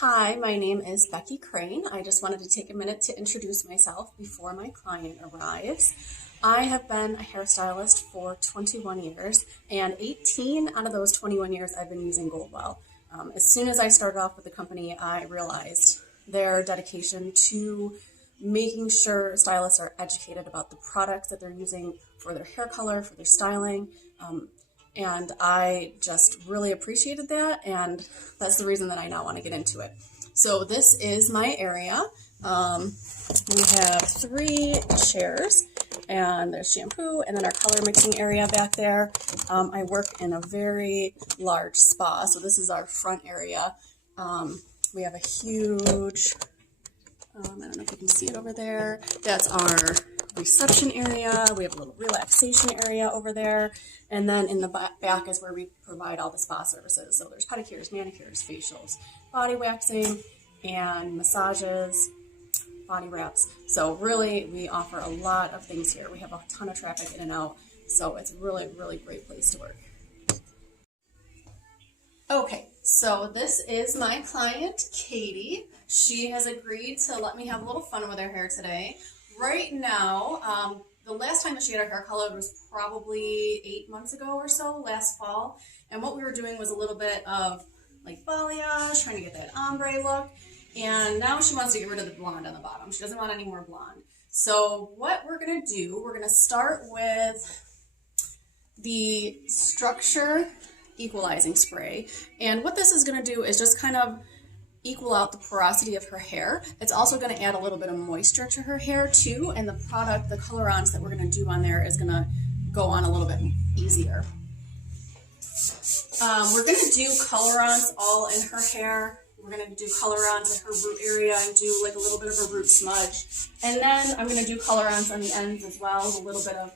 Hi, my name is Becky Crane. I just wanted to take a minute to introduce myself before my client arrives. I have been a hairstylist for 21 years, and 18 out of those 21 years I've been using Goldwell. As soon as I started off with the company, I realized their dedication to making sure stylists are educated about the products that they're using for their hair color, for their styling. And I just really appreciated that, and that's the reason that I now want to get into it. So this is my area. We have 3 chairs, and there's shampoo, and then our color mixing area back there. I work in a very large spa, so this is our front area. We have a huge, I don't know if you can see it over there. That's our reception area. We have a little relaxation area over there. And then in the back is where we provide all the spa services. So there's pedicures, manicures, facials, body waxing, and massages, body wraps. So really, we offer a lot of things here. We have a ton of traffic in and out. So it's a really, really great place to work. Okay, so this is my client, Katie. She has agreed to let me have a little fun with her hair today. Right now, the last time that she had her hair colored was probably 8 months ago or so, last fall. And what we were doing was a little bit of like balayage, trying to get that ombre look. And now she wants to get rid of the blonde on the bottom. She doesn't want any more blonde. So what we're gonna do, we're gonna start with the Structure Equalizing Spray. And what this is gonna do is just kind of equal out the porosity of her hair. It's also going to add a little bit of moisture to her hair too, and the product, the colorants that we're going to do on there is going to go on a little bit easier. We're going to do colorants all in her hair. We're going to do colorants in her root area and do like a little bit of a root smudge. And then I'm going to do colorants on the ends as well, with a little bit of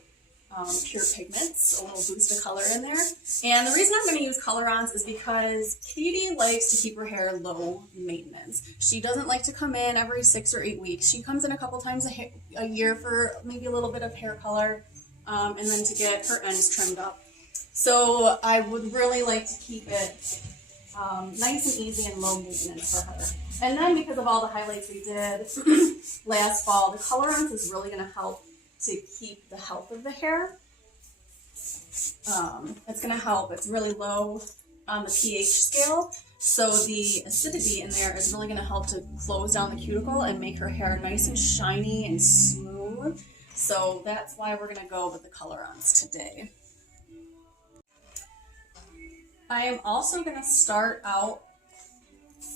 pure pigments, a little boost of color in there. And the reason I'm going to use colorants is because Katie likes to keep her hair low maintenance. She doesn't like to come in every 6 or 8 weeks. She comes in a couple times a year for maybe a little bit of hair color, and then to get her ends trimmed up. So I would really like to keep it nice and easy and low maintenance for her. And then because of all the highlights we did last fall, the colorants is really going to help to keep the health of the hair. It's going to help. It's really low on the pH scale, so the acidity in there is really going to help to close down the cuticle and make her hair nice and shiny and smooth. So that's why we're going to go with the colorants today. I am also going to start out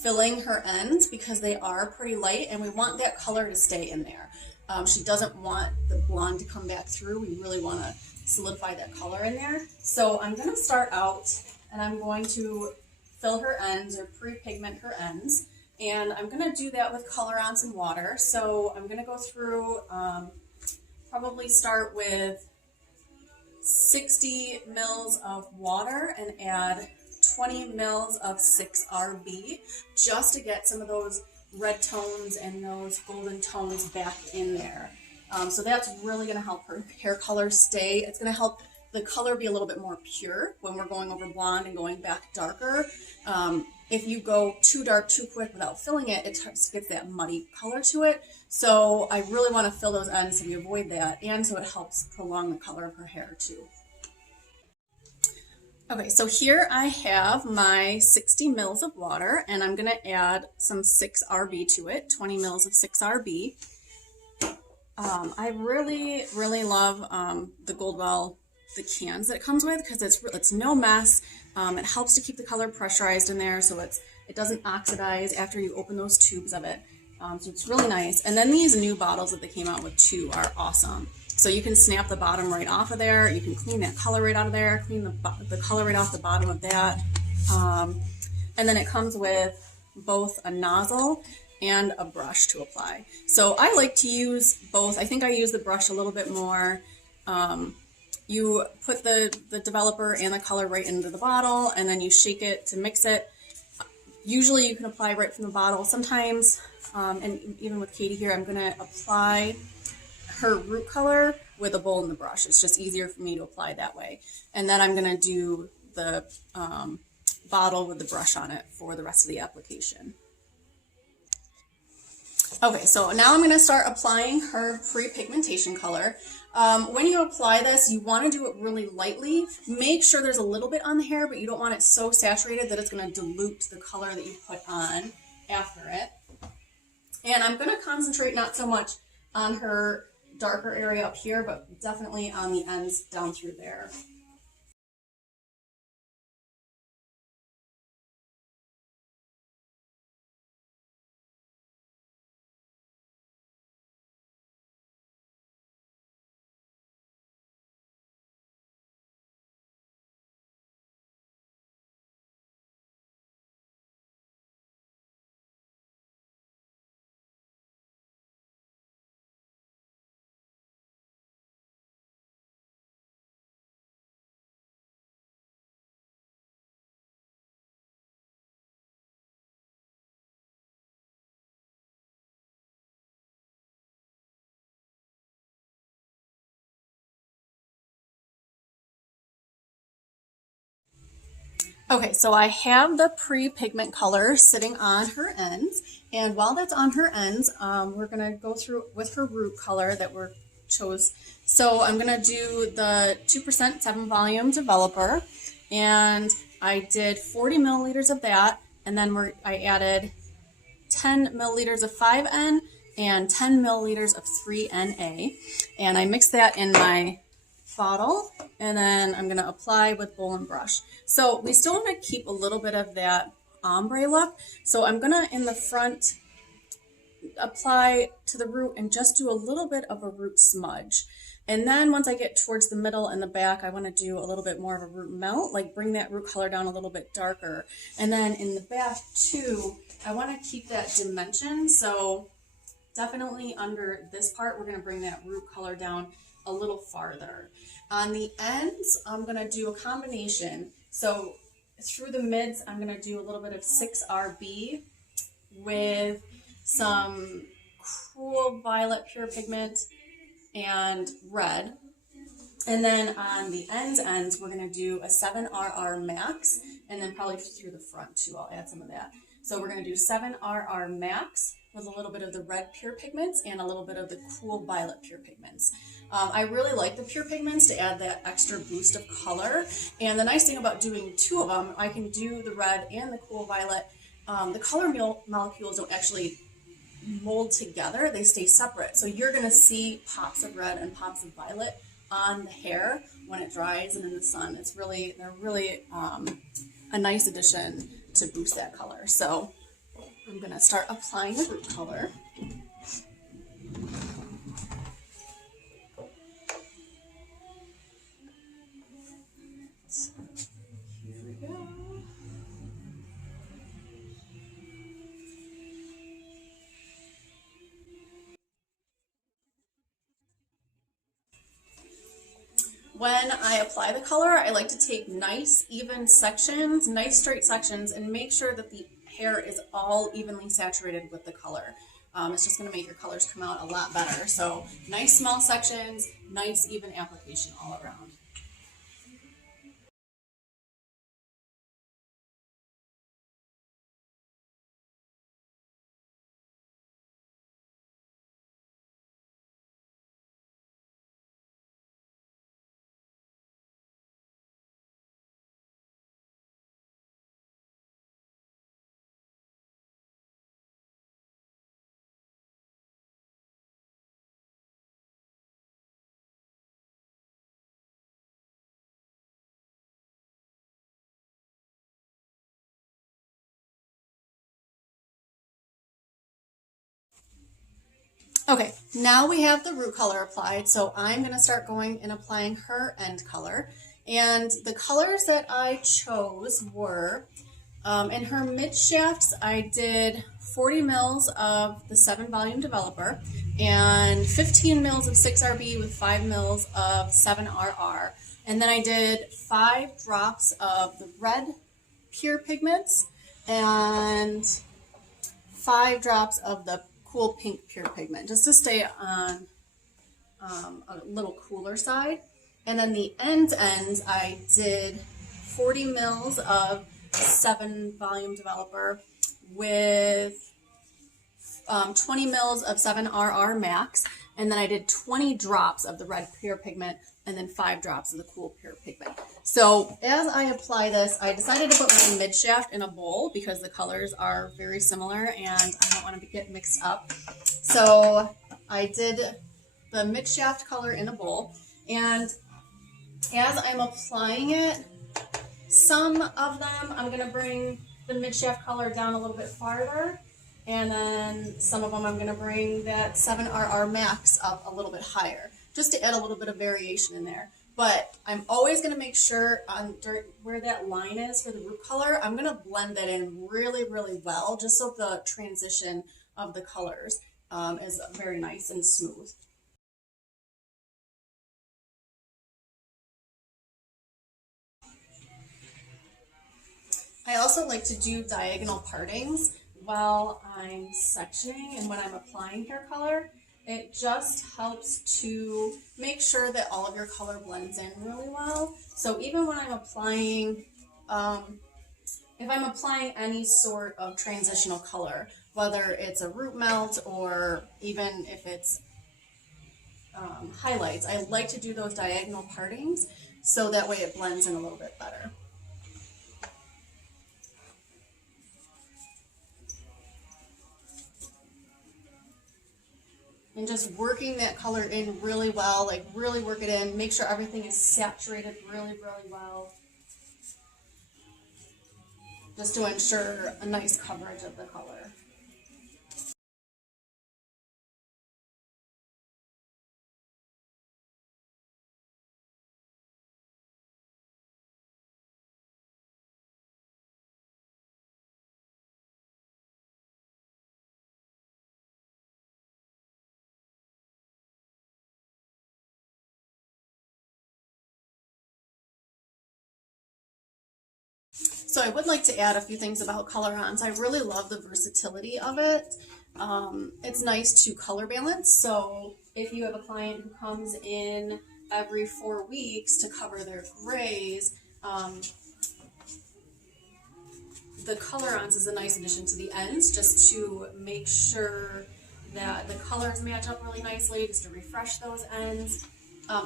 filling her ends because they are pretty light and we want that color to stay in there. She doesn't want the blonde to come back through. We really want to solidify that color in there. So I'm going to start out and I'm going to fill her ends or pre-pigment her ends. And I'm going to do that with colorants and water. So I'm going to go through, probably start with 60 mils of water and add 20 mils of 6RB just to get some of those red tones and those golden tones back in there. So that's really going to help her hair color stay. It's going to help the color be a little bit more pure when we're going over blonde and going back darker. If you go too dark too quick without filling it, it gets that muddy color to it. So I really want to fill those ends so we avoid that, and so it helps prolong the color of her hair too. Okay, so here I have my 60 mils of water, and I'm going to add some 6RB to it, 20 mils of 6RB. I really, really love the Goldwell, the cans that it comes with, because it's no mess. It helps to keep the color pressurized in there so it doesn't oxidize after you open those tubes of it. So it's really nice. And then these new bottles that they came out with too are awesome. So you can snap the bottom right off of there. You can clean that color right out of there, clean the color right off the bottom of that. And then it comes with both a nozzle and a brush to apply. So I like to use both. I think I use the brush a little bit more. You put the developer and the color right into the bottle, and then you shake it to mix it. Usually you can apply right from the bottle. Sometimes, and even with Katie here, I'm gonna apply her root color with a bowl and the brush. It's just easier for me to apply that way. And then I'm gonna do the bottle with the brush on it for the rest of the application. Okay, so now I'm going to start applying her pre-pigmentation color. When you apply this, you want to do it really lightly. Make sure there's a little bit on the hair, but you don't want it so saturated that it's going to dilute the color that you put on after it. And I'm going to concentrate not so much on her darker area up here, but definitely on the ends down through there. Okay, so I have the pre-pigment color sitting on her ends, and while that's on her ends, we're gonna go through with her root color that we're chose. So I'm gonna do the 2% 7 volume developer, and I did 40 milliliters of that, and then I added 10 milliliters of 5N and 10 milliliters of 3NA, and I mixed that in my bottle, and then I'm going to apply with bowl and brush. So we still want to keep a little bit of that ombre look, so I'm going to in the front apply to the root and just do a little bit of a root smudge. And then once I get towards the middle and the back, I want to do a little bit more of a root melt, like bring that root color down a little bit darker. And then in the back too, I want to keep that dimension, so definitely under this part, we're going to bring that root color down a little farther. On the ends, I'm going to do a combination. So through the mids, I'm going to do a little bit of 6RB with some cool violet pure pigment and red. And then on the ends, we're going to do a 7RR Max, and then probably through the front too, I'll add some of that. So we're going to do 7RR Max with a little bit of the red pure pigments and a little bit of the cool violet pure pigments. I really like the pure pigments to add that extra boost of color. And the nice thing about doing two of them, I can do the red and the cool violet. The color molecules don't actually mold together, they stay separate. So you're going to see pops of red and pops of violet on the hair when it dries and in the sun. They're really a nice addition to boost that color. So I'm going to start applying the root color. Here we go. When I apply the color, I like to take nice, even sections, nice straight sections, and make sure that the hair is all evenly saturated with the color. It's just going to make your colors come out a lot better. So nice small sections, nice even application all around. Okay, now we have the root color applied, so I'm going to start going and applying her end color. And the colors that I chose were, in her mid shafts, I did 40 mils of the 7 volume developer and 15 mils of 6RB with 5 mils of 7RR. And then I did 5 drops of the red pure pigments and 5 drops of the cool pink pure pigment, just to stay on a little cooler side. And then the ends, I did 40 mils of 7 volume developer with 20 20 mils of 7RR Max, and then I did 20 drops of the red pure pigment, and then 5 drops of the cool pure pigment. So as I apply this, I decided to put my mid shaft in a bowl because the colors are very similar and I don't want to get mixed up. So I did the mid shaft color in a bowl, and as I'm applying it, some of them I'm going to bring the mid shaft color down a little bit farther, and then some of them I'm going to bring that 7RR Max up a little bit higher, just to add a little bit of variation in there. But I'm always going to make sure on where that line is for the root color, I'm going to blend that in really, really well, just so the transition of the colors is very nice and smooth. I also like to do diagonal partings while I'm sectioning and when I'm applying hair color. It just helps to make sure that all of your color blends in really well. So even when I'm applying, if I'm applying any sort of transitional color, whether it's a root melt or even if it's highlights, I like to do those diagonal partings so that way it blends in a little bit better. And just working that color in really well, like really work it in, make sure everything is saturated really, really well, just to ensure a nice coverage of the color. So I would like to add a few things about color-ons. I really love the versatility of it. It's nice to color balance. So if you have a client who comes in every 4 weeks to cover their grays, the color-ons is a nice addition to the ends, just to make sure that the colors match up really nicely, just to refresh those ends.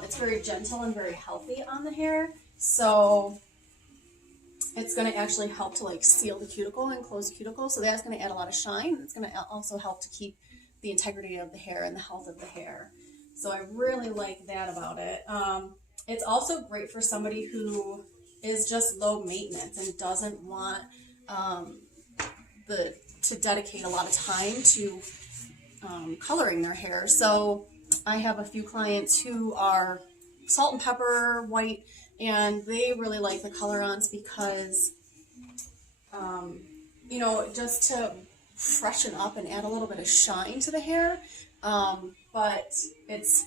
It's very gentle and very healthy on the hair. So it's going to actually help to like seal the cuticle and close the cuticle. So that's going to add a lot of shine. It's going to also help to keep the integrity of the hair and the health of the hair. So I really like that about it. It's also great for somebody who is just low maintenance and doesn't want to dedicate a lot of time to coloring their hair. So I have a few clients who are salt and pepper white, and they really like the color-ons because, you know, just to freshen up and add a little bit of shine to the hair, but it's,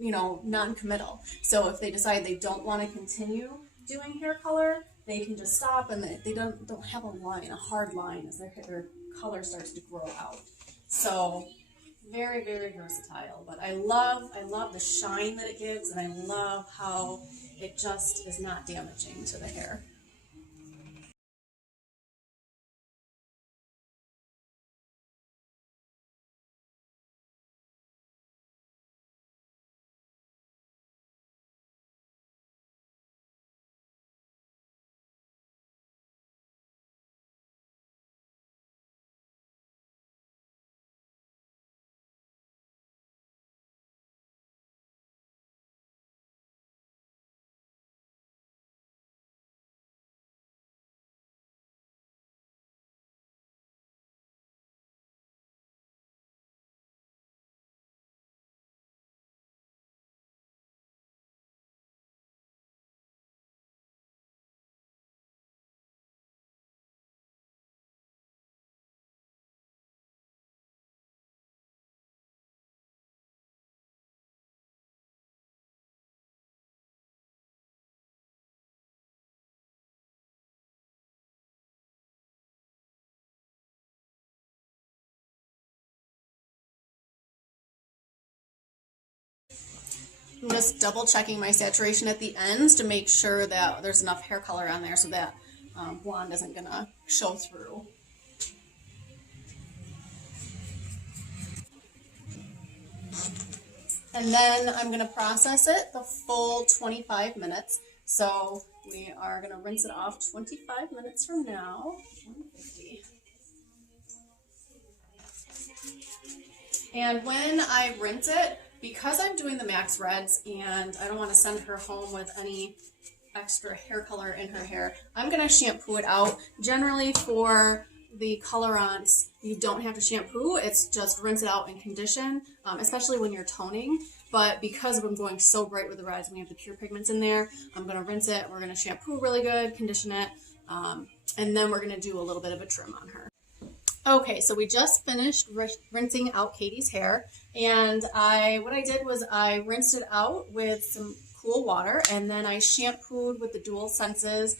you know, non-committal. So if they decide they don't want to continue doing hair color, they can just stop, and they don't have a hard line as their color starts to grow out. So very, very versatile, but I love the shine that it gives, and I love how it just is not damaging to the hair. I'm just double checking my saturation at the ends to make sure that there's enough hair color on there so that blonde isn't gonna show through. And then I'm going to process it the full 25 minutes. So we are going to rinse it off 25 minutes from now. 150. And when I rinse it, because I'm doing the Max Reds and I don't want to send her home with any extra hair color in her hair, I'm going to shampoo it out. Generally for the colorants, you don't have to shampoo. It's just rinse it out and condition, especially when you're toning. But because I'm going so bright with the reds and we have the pure pigments in there, I'm going to rinse it. We're going to shampoo really good, condition it, and then we're going to do a little bit of a trim on her. Okay, so we just finished rinsing out Katie's hair, and what I did was I rinsed it out with some cool water, and then I shampooed with the Dual Senses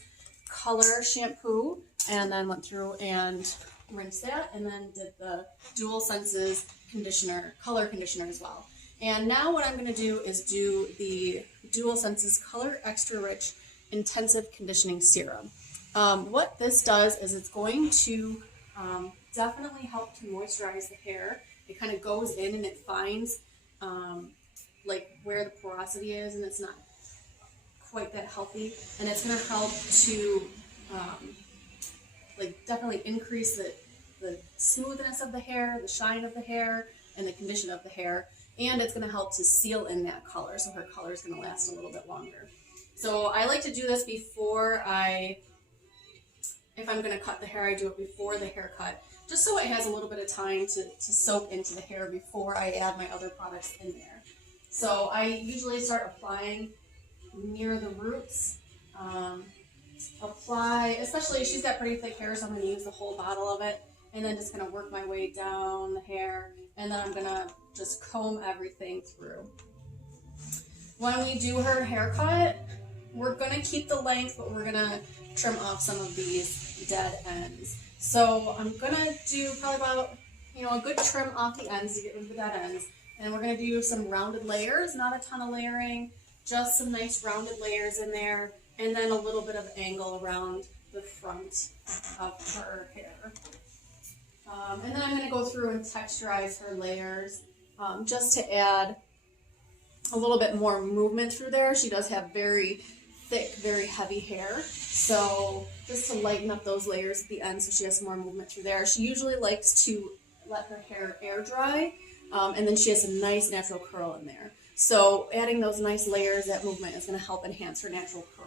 color shampoo, and then went through and rinsed that, and then did the Dual Senses conditioner, color conditioner as well. And now what I'm going to do is do the Dual Senses Color Extra Rich Intensive Conditioning Serum. What this does is it's going to definitely help to moisturize the hair. It kind of goes in and it finds like where the porosity is, and it's not quite that healthy. And it's going to help to like definitely increase the smoothness of the hair, the shine of the hair, and the condition of the hair. And it's going to help to seal in that color, so her color is going to last a little bit longer. So I like to do this before if I'm going to cut the hair, I do it before the haircut, just so it has a little bit of time to soak into the hair before I add my other products in there. So I usually start applying near the roots. Especially she's got pretty thick hair, so I'm going to use the whole bottle of it, and then just going to work my way down the hair, and then I'm going to just comb everything through. When we do her haircut, we're going to keep the length, but we're going to trim off some of these dead ends. So I'm going to do probably about, a good trim off the ends to get rid of the dead ends. And we're going to do some rounded layers, not a ton of layering, just some nice rounded layers in there, and then a little bit of angle around the front of her hair. And then I'm going to go through and texturize her layers just to add a little bit more movement through there. She does have very thick, very heavy hair, so just to lighten up those layers at the end so she has some more movement through there. She usually likes to let her hair air dry, and then she has a nice natural curl in there. So adding those nice layers, that movement is going to help enhance her natural curl.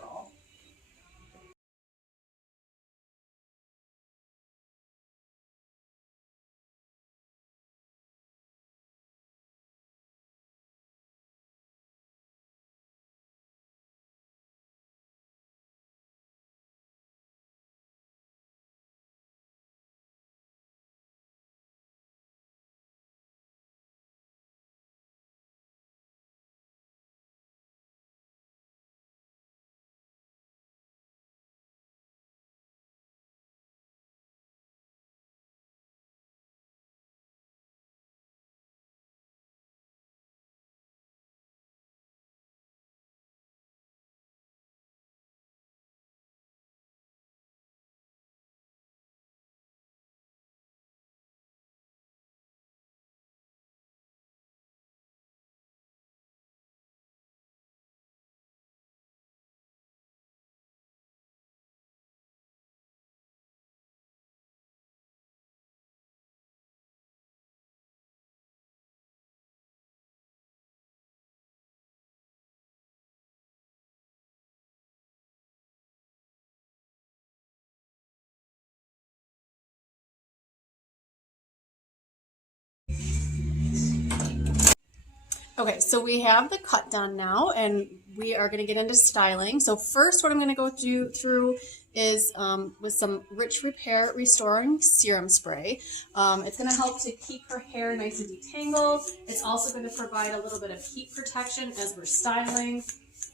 Okay, so we have the cut done now, and we are going to get into styling. So first, what I'm going to go through is with some Rich Repair Restoring Serum Spray. It's going to help to keep her hair nice and detangled. It's also going to provide a little bit of heat protection as we're styling.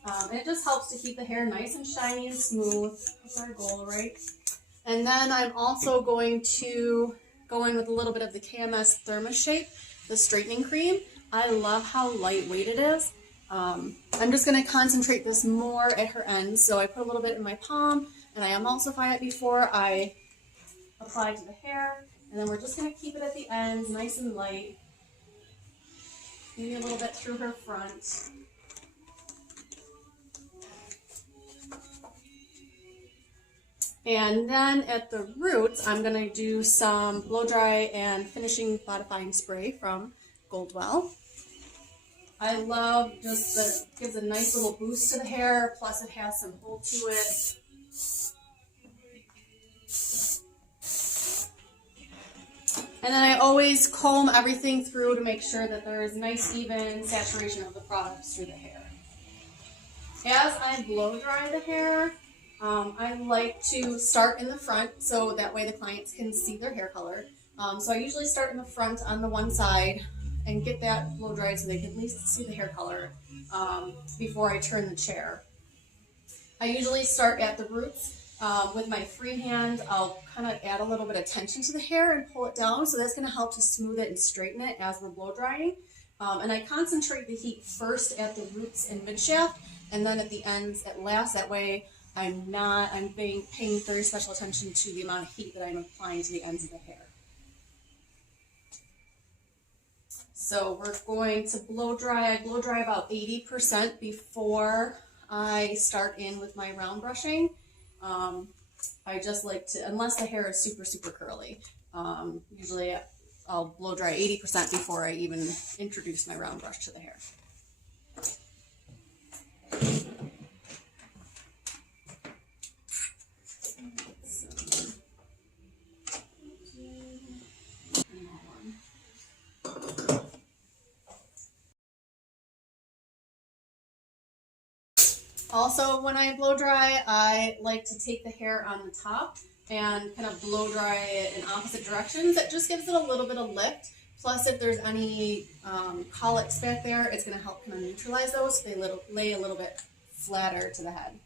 And it just helps to keep the hair nice and shiny and smooth. That's our goal, right? And then I'm also going to go in with a little bit of the KMS ThermaShape, the straightening cream. I love how lightweight it is. I'm just going to concentrate this more at her ends. So I put a little bit in my palm, and I emulsify it before I apply to the hair. And then we're just going to keep it at the ends, nice and light. maybe a little bit through her front. And then at the roots, I'm going to do some blow dry and finishing clarifying spray from Goldwell. I love just that it gives a nice little boost to the hair, plus it has some hold to it. And then I always comb everything through to make sure that there is nice even saturation of the products through the hair. As I blow dry the hair, I like to start in the front so that way the clients can see their hair color. So I usually start in the front on the one side and get that blow dried so they can at least see the hair color before I turn the chair. I usually start at the roots. With my free hand, I'll kind of add a little bit of tension to the hair and pull it down. So that's going to help to smooth it and straighten it as we're blow drying. And I concentrate the heat first at the roots and mid shaft, and then at the ends at last. That way I'm paying very special attention to the amount of heat that I'm applying to the ends of the hair. So we're going to blow dry. I blow dry about 80% before I start in with my round brushing. I just like to, unless the hair is super, super curly, usually I'll blow dry 80% before I even introduce my round brush to the hair. Also, when I blow dry, I like to take the hair on the top and kind of blow dry it in opposite directions. That just gives it a little bit of lift. Plus, if there's any colics back there, it's going to help kind of neutralize those so they lay a little bit flatter to the head.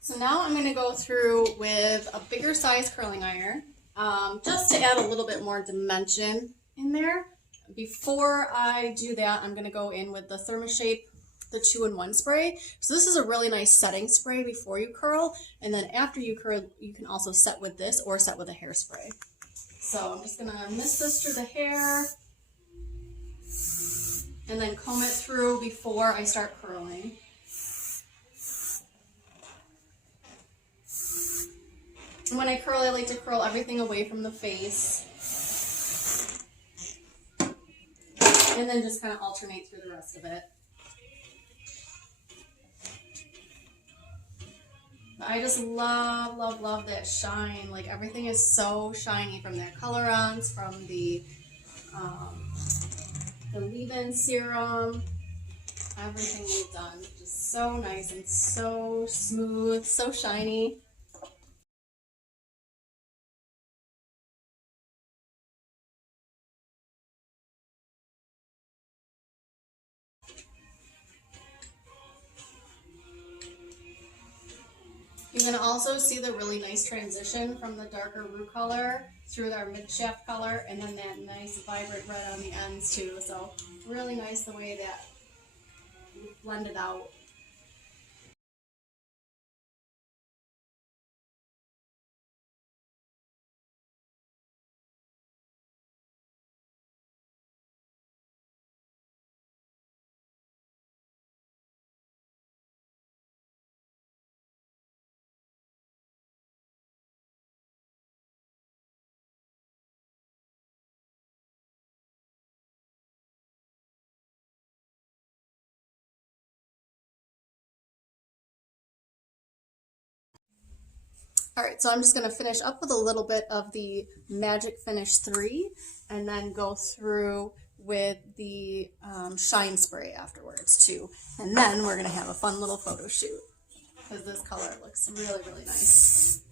So now I'm going to go through with a bigger size curling iron, just to add a little bit more dimension in there. Before I do that, I'm going to go in with the ThermaShape, the 2-in-1 spray. So this is a really nice setting spray before you curl, and then after you curl, you can also set with this or set with a hairspray. So I'm just going to mist this through the hair. and then comb it through before I start curling. And when I curl, I like to curl everything away from the face. And then just kind of alternate through the rest of it. I just love, love, love that shine. Like everything is so shiny from their colorants, from the leave-in serum. Everything we've done, just so nice and so smooth, so shiny. You can also see the really nice transition from the darker root color through our mid shaft color, and then that nice vibrant red on the ends too. So really nice the way that blended out. All right, so I'm just gonna finish up with a little bit of the Magic Finish 3 and then go through with the Shine Spray afterwards too. And then we're gonna have a fun little photo shoot because this color looks really, really nice.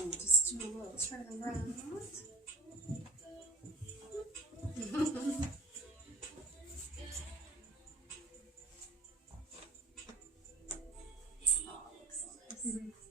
And just do a little turn around. Oh, it looks so nice.